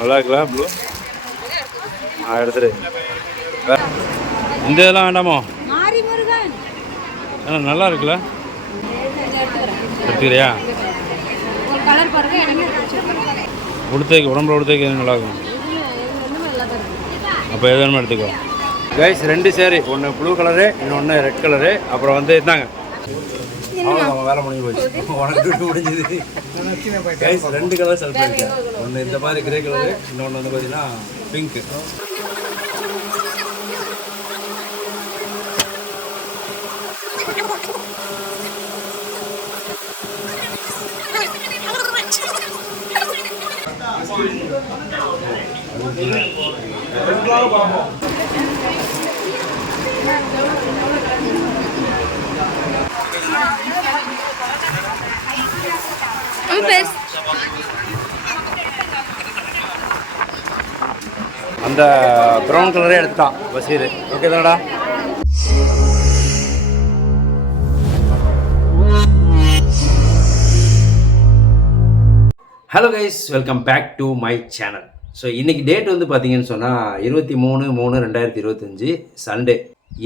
நல்லா இருக்குல்ல ப்ளூ? எடுத்துரு. இந்த இதெல்லாம் வேண்டாமோ? நல்லா இருக்குல்ல? எடுத்துக்கிறியா? உடுத்தைக்கு உடம்புல உடுத்தைக்கு எது நல்லாயிருக்கும்? அப்போ எது வேணுமோ எடுத்துக்கோ. கைஸ் 2 சேரீ, ஒன்று ப்ளூ கலரு, இன்னொன்று ரெட் கலரு. அப்புறம் வந்து இருந்தாங்க வேலை முடிஞ்சு போச்சு. உனக்கு முடிஞ்சது. கைஸ் 2 கலர் செலக்ட் பண்ணிருக்கேன். ஒன்று இந்த மாதிரி கிரே கலரு, இன்னொன்று வந்து பார்த்தீங்கன்னா பிங்க்கு. அந்த ப்ரௌன் கலரே எடுத்துட்டான் பசீர். ஓகே தானடா? Hello guys, welcome back to my channel. So இன்றைக்கி டேட் வந்து பார்த்தீங்கன்னு சொன்னால் 23/3/2025 சண்டே.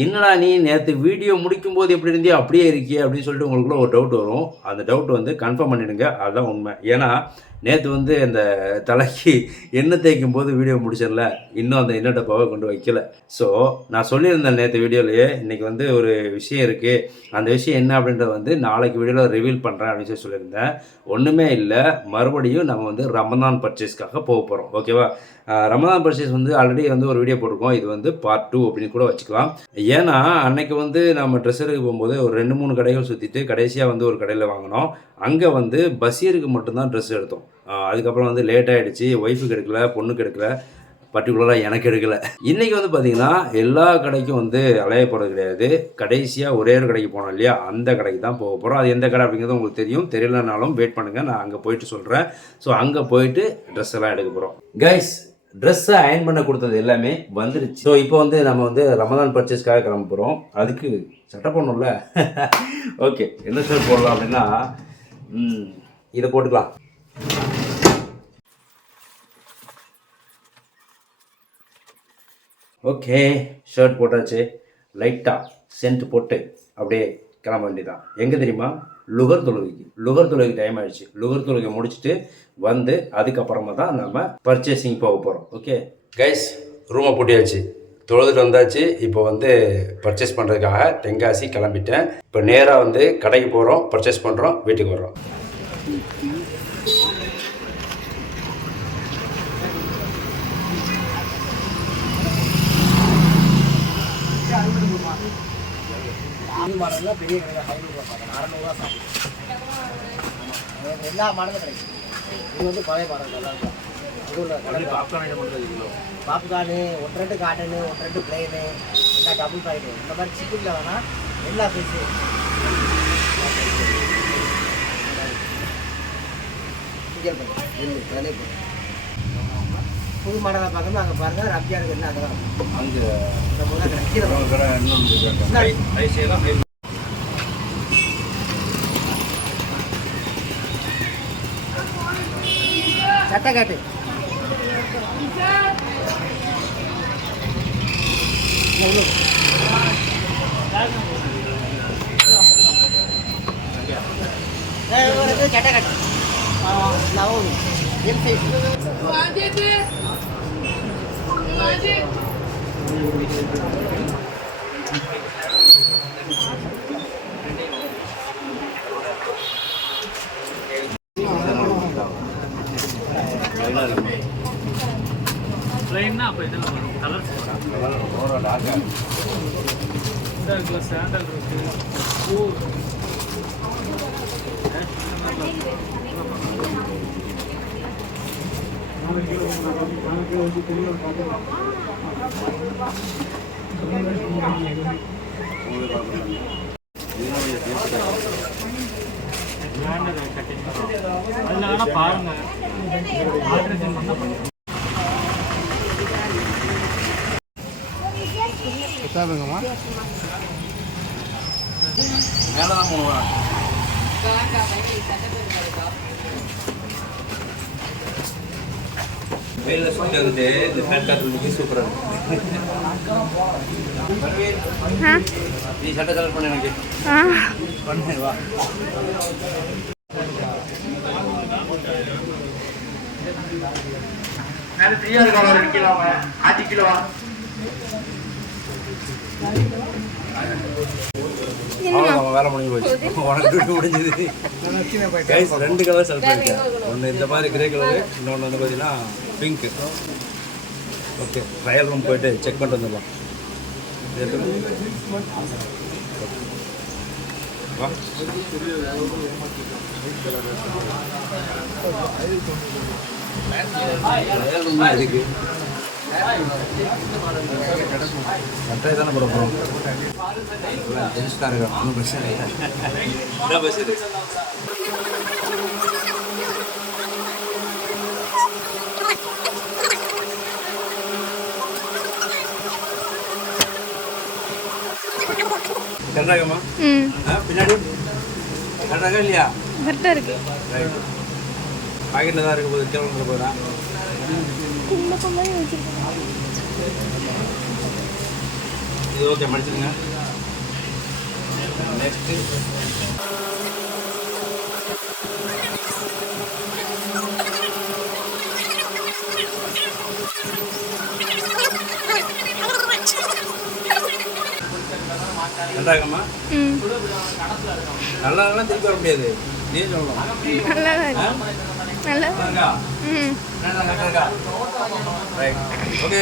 என்னடா நீ நேற்று வீடியோ முடிக்கும்போது எப்படி இருந்தியோ அப்படியே இருக்கியே அப்படின்னு சொல்லிட்டு உங்களுக்குள்ள ஒரு டவுட் வரும். அந்த டவுட் வந்து கன்ஃபார்ம் பண்ணிவிடுங்க, அதுதான் உண்மை. ஏன்னா நேற்று வந்து அந்த தலைக்கு எண்ணெய் தேய்க்கும் போது வீடியோ முடிச்சிடல, இன்னும் அந்த எண்ணெய் டப்பாவை கொண்டு வைக்கல. ஸோ நான் சொல்லியிருந்தேன் நேற்று வீடியோலேயே, இன்றைக்கி வந்து ஒரு விஷயம் இருக்குது, அந்த விஷயம் என்ன அப்படின்றத வந்து நாளைக்கு வீடியோவில் ரிவீல் பண்ணுறேன் அப்படின்னு சொல்லி சொல்லியிருந்தேன். ஒன்றுமே இல்லை, மறுபடியும் நம்ம வந்து ரமதான் பர்ச்சேஸ்க்காக போக போகிறோம். ஓகேவா? ரமதான் பர்ச்சேஸ் வந்து ஆல்ரெடி வந்து ஒரு வீடியோ போட்டிருக்கோம், இது வந்து பார்ட் 2 அப்படின்னு கூட வச்சுக்கலாம். ஏன்னா அன்னைக்கு வந்து நம்ம ட்ரெஸ் எடுக்க போகும்போது ஒரு 2-3 கடைகள் சுற்றிட்டு கடைசியாக வந்து ஒரு கடையில் வாங்கினோம். அங்கே வந்து பஷீருக்கு மட்டும்தான் ட்ரெஸ் எடுத்தோம். அதுக்கப்புறம் வந்து லேட் ஆகிடுச்சு, ஒய்ஃபுக்கு எடுக்கல, பொண்ணுக்கு எடுக்கல, பர்டிகுலராக எனக்கு எடுக்கலை. இன்றைக்கி வந்து பார்த்திங்கன்னா எல்லா கடைக்கும் வந்து அலைய போகிறது கிடையாது. கடைசியாக ஒரே ஒரு கடைக்கு போனோம் இல்லையா, அந்த கடைக்கு தான் போக போகிறோம். அது எந்த கடை அப்படிங்கிறது உங்களுக்கு தெரியும். தெரியலனாலும் வெயிட் பண்ணுங்கள், நான் அங்கே போயிட்டு சொல்கிறேன். ஸோ அங்கே போயிட்டு ட்ரெஸ் எல்லாம் எடுக்க போகிறோம். கைஸ், ட்ரெஸ்ஸை அயன் பண்ண கொடுத்தது எல்லாமே வந்துருச்சு. ஸோ இப்போ வந்து நம்ம வந்து ரமதான் பர்ச்சேஸ்க்காக கிளம்ப போகிறோம். அதுக்கு சட்டை போடணும்ல. ஓகே, என்ன ஷர்ட் போடலாம் அப்படின்னா இதை போட்டுக்கலாம். ஓகே, ஷர்ட் போட்டாச்சு. லைட்டாக சென்ட் போட்டு அப்படியே கிளம்ப வேண்டியதான். எங்கே தெரியுமா? லுகர் தொழுகைக்கு டைம் ஆகிடுச்சு. லுகர் தொழுகை முடிச்சுட்டு வந்து அதுக்கப்புறமா தான் நம்ம பர்ச்சேசிங் போக போகிறோம். ஓகே கைஸ், ரூமை பூட்டியாச்சு, தொழுதுட்டு வந்தாச்சு. இப்போ வந்து பர்ச்சேஸ் பண்ணுறதுக்காக தென்காசி கிளம்பிட்டேன். இப்போ நேராக வந்து கடைக்கு போகிறோம், பர்ச்சேஸ் பண்ணுறோம், வீட்டுக்கு வர்றோம். பெரிய எல்லா மாடலும் கிடைக்கும். இது வந்து பழைய மாடல் நல்லா இருக்கும். பாப்கார்னு 1-2 காட்டனு, 1-2 பிளெயினு, எல்லா டபுள் பாயிண்ட், இந்த மாதிரி சிக்கனில் வேணால் எல்லா சைஸு. புது மாடலாக பார்க்கணும். அங்கே பாருங்கள், ரம்ஜானுக்கு என்ன அங்கே அங்கே இந்த முதல் கிடைக்கிற சட்டை காட்டு. சட்டை காட்டு. L size. ப்ளைன்னா அப்போ இதில் வரும் கலர்ஸ் இந்த இருக்குல்ல, சாண்டல் இருக்குது, பூ கட்டிங் அதில் வேணால் பாருங்கள், ஆல்ட்ரேஷன் பண்ணால் பண்ணுங்கள். சாப்பிடுங்கம்மா, மேலே தான் போகணுமா? வெயிலில் சுட்டு வந்துட்டு இந்த ஃபேன் காற்று இன்னைக்கு சூப்பராக இருக்கும். நீ சட்டை செலக்ட் பண்ண எனக்கு பண்ணு வா. வேலை முடிஞ்சு போச்சு. உனக்கு முடிஞ்சது. ரெண்டு கலர் செலக்ட் பண்ணிருக்கேன். ஒன்று இந்த மாதிரி கிரே கலரு, இன்னொன்று வந்து பார்த்தீங்கன்னா பிங்க்கு. ஓகே, ட்ரையல் ரூம் போயிட்டு செக் பண்ணிட்டு வந்துடலாம். வா. ட்ரையல் ரூம் தான் இருக்கு. கரெக்டாக தானே போட போகிறோம். ஜென்ஸ் தான் இருக்கா, ஒன்றும் பிரச்சனை இல்லை. என்ன பஸ் இது? கரெக்டாகம்மா? பின்னாடி கரெக்டாக இல்லையா? கரெக்டாக இருக்கு. ரைட். பாக்கெட்டில் தான் இருக்க போது கிளம்புற போகிறேன். இது ஓகே, மடிச்சிடுங்க. நெக்ஸ்ட்டு நல்லாங்கம்மா. நல்லா திருப்பி வர முடியாது, நீ சொல்லணும். நல்லா ஓகே.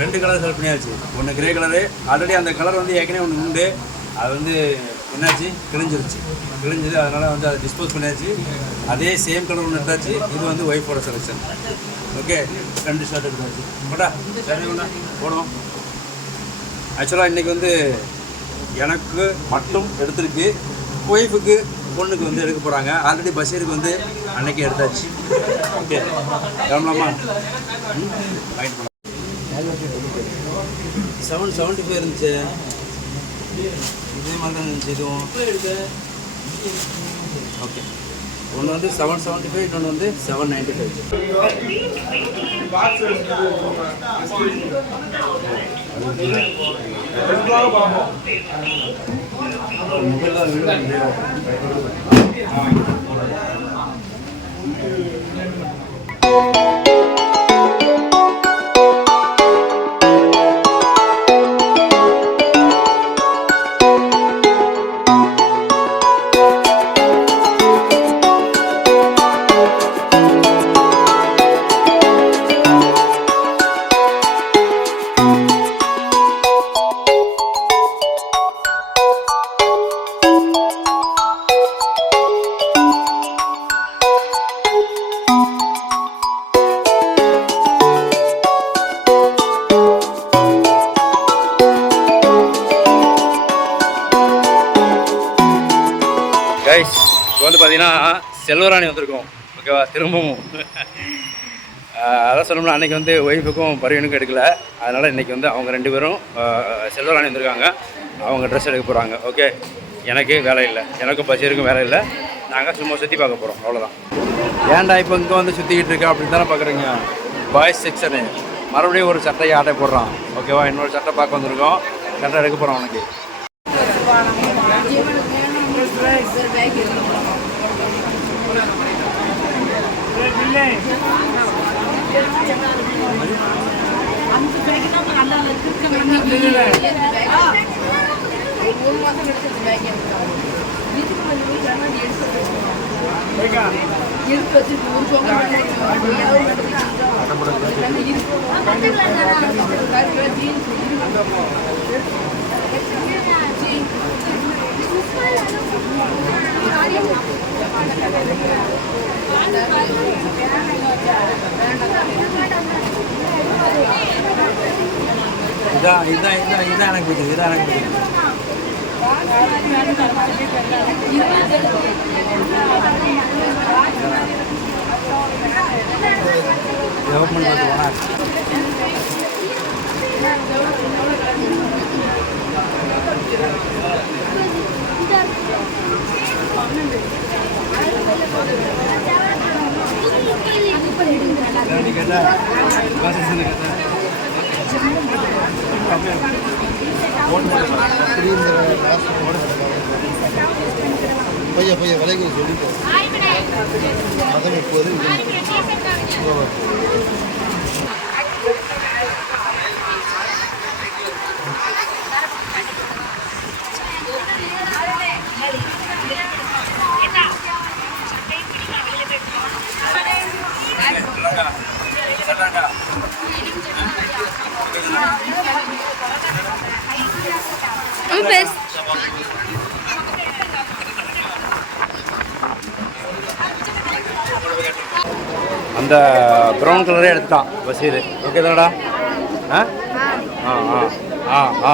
ரெண்டு கலர் செலக்ட் பண்ணியாச்சு. ஒன்று கிரே கலரு. ஆல்ரெடி அந்த கலர் வந்து ஏற்கனவே ஒன்று உண்டு. அது வந்து என்னாச்சு, கிழிஞ்சது. அதனால் வந்து அதை டிஸ்போஸ் பண்ணியாச்சு. அதே சேம் கலர் ஒன்று எடுத்தாச்சு. இது வந்து ஒய்ஃபோட செலெக்ஷன். ஓகே, ரெண்டு ஷர்ட் எடுத்தாச்சு. போட்டா சரி ஒன்றா போடுவோம். ஆக்சுவலாக இன்றைக்கி வந்து எனக்கு மட்டும் எடுத்துருக்கு. ஒய்ஃபுக்கு பொண்ணுக்கு வந்து எடுக்க போகிறாங்க. ஆல்ரெடி பஷீருக்கு வந்து அன்னைக்கு எடுத்தாச்சு. ஓகே, கிளம்பலாமா? வாங்கிட்டு போகலாம். 775 இருந்துச்சு. இதே மாதிரி தான் இருந்துச்சு இதுவும். ஓகே, ஒன்று வந்து 775, இன்னொன்று வந்து 795. கைஸ், இப்போ வந்து பார்த்தீங்கன்னா செல்வராணி வந்திருக்கோம். ஓகேவா, திரும்பவும் அதான் சொல்லணும்னா அன்றைக்கி வந்து ஒய்ஃபுக்கும் பருவனுக்கும் எடுக்கல. அதனால் இன்றைக்கி வந்து அவங்க ரெண்டு பேரும் செல்வராணி வந்திருக்காங்க. அவங்க ட்ரெஸ் எடுக்க போகிறாங்க. ஓகே, எனக்கு வேலை இல்லை, எனக்கும் பஷீருக்கும் வேலை இல்லை. நாங்கள் சும்மா சுற்றி பார்க்க போகிறோம், அவ்வளோதான். ஏன்டா இப்போ இங்கே வந்து சுற்றிக்கிட்டு இருக்கா அப்படின்னு தானே பார்க்குறீங்க. பாய்ஸ் செக்ஷனு மறுபடியும் ஒரு சட்டையை ஆட்டை போடுறான். ஓகேவா, இன்னொரு சட்டை பார்க்க வந்திருக்கோம். சட்டை எடுக்க போகிறோம் அவனுக்கு. இதான் எனக்கு பிடிக்குது. இதான் எனக்கு பிடிக்குது. கவர்மெண்ட் பார்த்து போனால் பையன் பையன் விலைக்கு சொல்லிட்டு மதம் இப்போது அந்த ப்ரௌன் கலரே எடுத்துட்டான் பஷீர். ஓகே தானடா? ஆ ஆ ஆ ஆ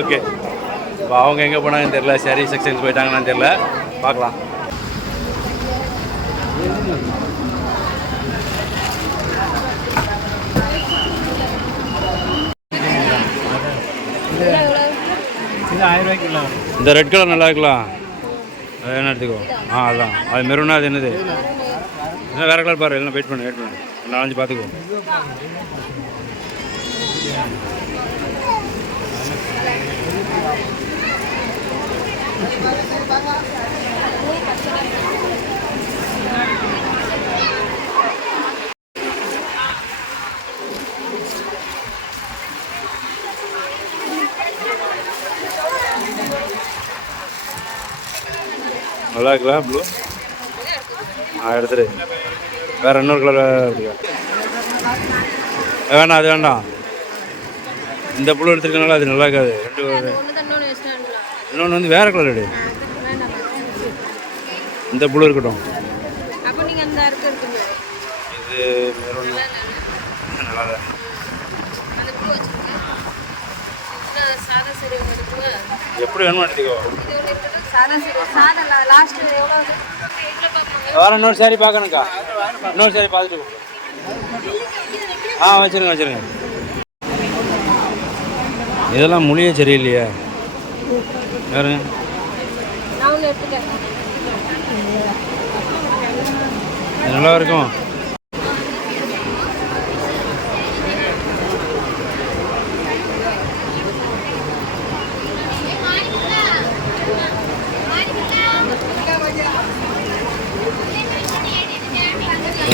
ஓகே. இப்போ அவங்க எங்கே போனாங்கன்னு தெரில, சரி செக்ஷன்ஸ் போயிட்டாங்கன்னு தெரில, பார்க்கலாம். இது 1000 ரூபாய்க்கு இல்லை. இந்த ரெட் கலர் நல்லா இருக்கலாம், அது என்ன எடுத்துக்கோ. ஆ அதான் அது மெரூனா, அது என்னது என்ன வேறு கலர் பாரு, எல்லாம் வெயிட் பண்ணு நாலஞ்சு பார்த்துக்கோ. நல்லா இருக்குல்ல ப்ளூ? எடுத்துரு. வேறு இன்னொரு கலர் இருக்கா? வேண்டாம், அது வேண்டாம். இந்த ப்ளூ எடுத்துருக்கனால அது நல்லா இருக்காது. இன்னொன்று வந்து வேறு கலர் எடு. இந்த ப்ளூ இருக்கட்டும். இது மெரூன் நல்லா தான். எப்படி வேணுமா எடுத்துக்கோ. வேறு இன்னொரு சாரி பார்க்கணுக்கா, இன்னொரு சாரி பார்த்துட்டு வச்சுருங்க. இதெல்லாம் மொழியே சரியில்லையா? வேறு நல்லா இருக்கும்.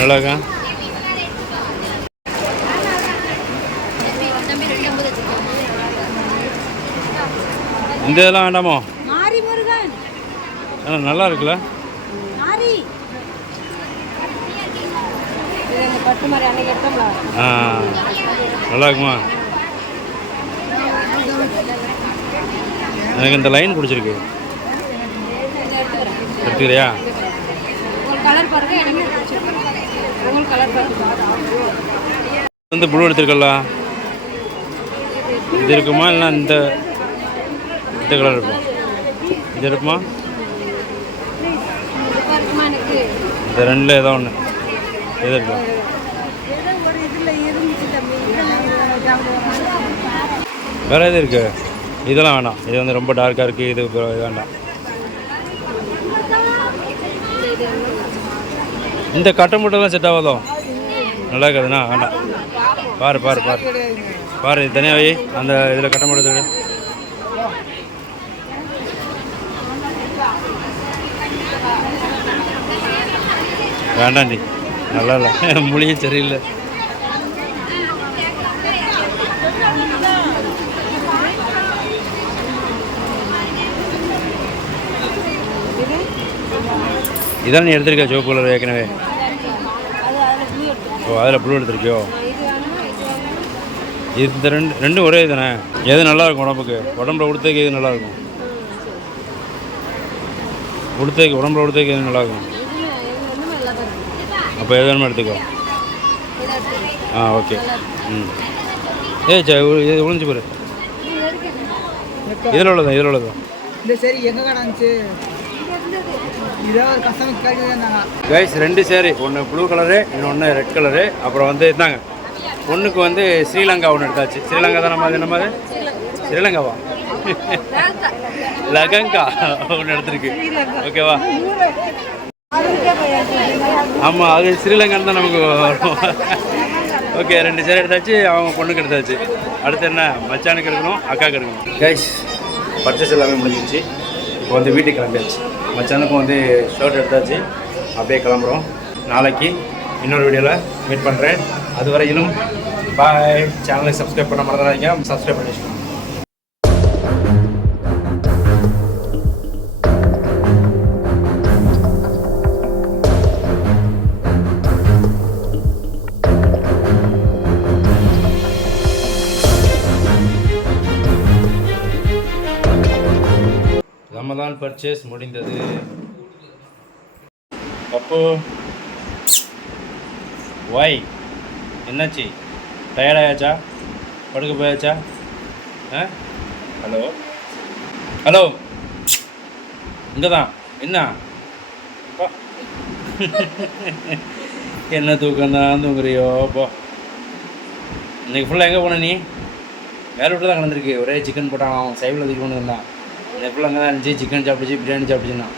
நல்லாக்கா. இந்த இதெல்லாம் வேண்டாமோ? நல்லா இருக்குல்ல? நல்லா இருக்குமா? எனக்கு இந்த லைன் பிடிச்சிருக்கு. எடுத்துக்கிறியா? வந்து ப்ளூ எடுத்துருக்கலாம். இது இருக்குமா இல்லைனா இந்த கலர் இருக்கும்? இது இருக்குமா? இந்த ரெண்டில் ஏதோ ஒன்று எது இருக்கும்? வேறு எது இருக்குது? இதெல்லாம் வேண்டாம். இது வந்து ரொம்ப டார்க்காக இருக்குது. இது வேண்டாம். இந்த கட்டை மூட்டைலாம் செட் ஆகாதோ? நல்லா இருக்காதுண்ணா, வேண்டாம். பாரு இது தனியாக வை. அந்த இதில் கட்ட மூட்டை வேண்டாண்டி, நல்லா இல்லை, மொழியும் சரியில்லை. இதான் நீ எடுத்திருக்க சிவப்பு கலர் ஏற்கனவே. ஓ, அதில் ப்ளூ எடுத்திருக்கியோ? இந்த ரெண்டும் ஒரே தானே. எது நல்லாயிருக்கும் உடம்புல உடுத்ததுக்கு எது நல்லாயிருக்கும்? உடம்புல உடுத்ததுக்கு எது நல்லாயிருக்கும்? அப்போ எது வேணுமோ எடுத்துக்கோ. ஓகே. இது ஒழிஞ்சு போரு. இதில் உள்ளதான். இந்த சரி எங்கே கிடந்துச்சு? கைஸ், 2 சேரீ, ஒன்று ப்ளூ கலரு, இன்னொன்று ரெட் கலரு. அப்புறம் வந்து இருந்தாங்க ஒன்றுக்கு வந்து ஸ்ரீலங்கா ஒன்று எடுத்தாச்சு. ஸ்ரீலங்கா தான். நம்ம ஸ்ரீலங்காவா? லகங்கா ஒன்று எடுத்துருக்கு. ஓகேவா? ஆமாம், அது ஸ்ரீலங்கன் தான் நமக்கு வரும். ஓகே, 2 சேர் எடுத்தாச்சு, அவங்க பொண்ணுக்கு எடுத்தாச்சு. அடுத்து என்ன, மச்சானுக்கு எடுக்கணும், அக்காவுக்கு எடுக்கணும். கைஸ், பர்ச்சேஸ் எல்லாமே முடிஞ்சிச்சு. இப்போ வந்து வீட்டுக்கு கிளம்பியாச்சு. மச்சானுக்கும் வந்து ஷர்ட் எடுத்தாச்சு. அப்படியே கிளம்புறோம். நாளைக்கு இன்னொரு வீடியோவில் மீட் பண்ணுறேன். அது வரையிலும் பாய். சேனலை சப்ஸ்கிரைப் பண்ண மறந்துடாதீங்க. சப்ஸ்கிரைப் பண்ணி வச்சுக்கோங்க. ரமதான் பர்ச்சேஸ் முடிந்தது. அப்போ வாய் என்னாச்சு? டயர்டாயாச்சா? படுக்க போயாச்சா? ஹலோ ஹலோ, இங்கே தான். என்ன என்ன தூக்கம் தான் தூங்குறியோ? போ. இன்றைக்கி ஃபுல்லாக எங்கே போன நீ? வேறு வீட்டில் தான் கலந்துருக்கு. ஒரே சிக்கன் போட்டான். அவன் சைடில் தூக்கி கொண்டு வந்தான். இன்னைக்கு ஃபுல்லாக அங்கே தான் இருந்துச்சு. சிக்கன் சாப்பிடுச்சு, பிரியாணி சாப்பிடுச்சுன்னா